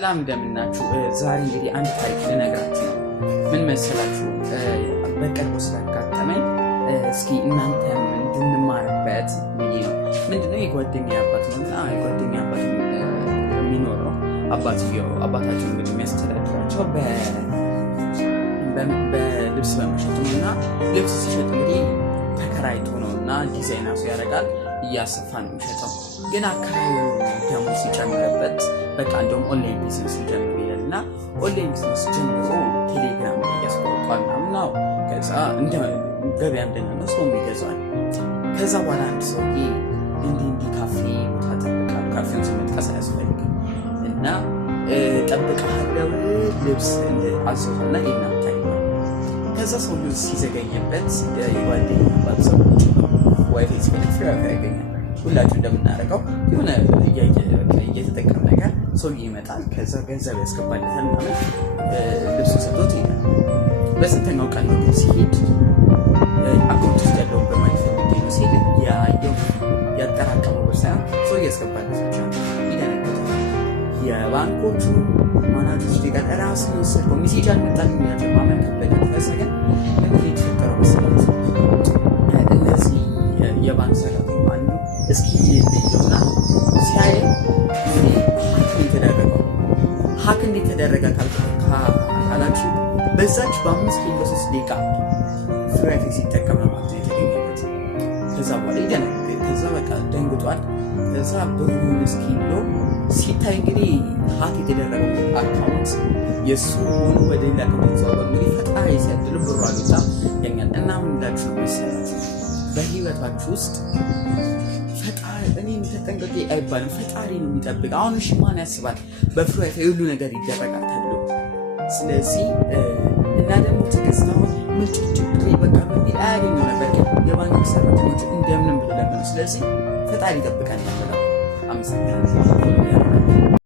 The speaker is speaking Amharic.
ሰላም እንደምናችሁ። ዛሬ እንግዲህ አንድ ታሪክ ልነግራችሁ ነው። ምን መሰላችሁ? በቅርቡ ስላጋጠመኝ እስኪ እናንተም እንድንማርበት ብዬ ነው። ምንድነው የጓደኛ አባት ነውና የጓደኛ አባት የሚኖር ነው። አባታቸው እንግዲህ የሚያስተዳድራቸው በልብስ በመሸጥ ነው እና ልብስ ሲሸጥ እንግዲህ ተከራይቶ ነው እና ዲዛይን ራሱ ያደርጋል፣ እያሰፋ ነው የሚሸጠው። ግን አካባቢ ደግሞ ሲጨምርበት በቃ እንደውም ኦንላይን ቢዝነስ ጀምር ይላል እና ኦንላይን ቢዝነስ ጀምሮ ቴሌግራም ላይ እያስቆርጧል ምናምን ነው። ከዛ እንደ ገበያ እንደሚሆነው ሰው ይገዛል። ከዛ በኋላ አንድ ሰውዬ እንዲህ ካፌ ቦታ ጠብቃለሁ፣ ካፌውን ስመጥቀስ አያስፈልግም እና ጠብቃለሁ ልብስ አዘዙና ይናታል። ከዛ ሰው ልብስ ሲዘገኝበት የጓደኛ አባት ሰዎች ዋይፋይ ሲፈልግ ፍሪ ዋይፋይ ያገኛል። ሁላችሁ እንደምናደርገው የሆነ እየተጠቀም ነገር ሰውዬ ይመጣል። ከዛ ገንዘብ ያስገባለታል ምናምን ልብሱ ሰጥቶት ይሄዳል። በስንተኛው ቀን ነው ሲሄድ አካውንት ውስጥ ያለውን በማለት ፈልጌ ነው ሲሄድ ያየው ያጠራቀመው ብር ሳይሆን ሰውዬ ያስገባለት ብቻ ይደነግጣል። የባንኮቹ ማናጆች ጋር ራስ ወሰድከው ሜሴጅ አልመጣልኝ ያለ ማመን ከበደ። ከዛ ግን ምንድን ነው የተፈጠረው መሰላችሁ? እነዚህ የባንክ ሰራተኞች አንዱ እስኪ ይልኝና ሲያይ ሀክ እንዴት ተደረገ ካላችሁ በዛች በ5 ደቂቃ ፍሪ ዋይፋይ ሲጠቀም ነው ማለት የተገኘበት። ከዛ በኋላ ይደነግጣል። ከዛ በቃ ደንግጧል። ከዛ ብሩን እስኪ ብሎ ሲታይ እንግዲህ ሀክ የተደረገው አካውንት የእሱ ሆኖ ወደ ሌላ አካውንት ዘዋወር። እንግዲህ ፈጣሪ ሲያድል ብሩ አሉታ ያኛል እና ምን እንዳችሁ መሰላችሁ? በህይወታችሁ ውስጥ ፈጣሪ እኔ ተጠንቀቂ አይባልም፣ ፈጣሪ ነው የሚጠብቅ። አሁን እሺ ማን ያስባል በፍሪ ዋይፋይ ሁሉ ነገር ይደረጋል ተብሎ። ስለዚህ እና ደግሞ ትግስታው ምንጭጭ በቃ በሚል አያገኘው ነበር። የባንክ ሰራተኞች እንደምንም ብሎ ለምን። ስለዚህ ፈጣሪ ይጠብቀን ነበር። አመሰግናለሁ።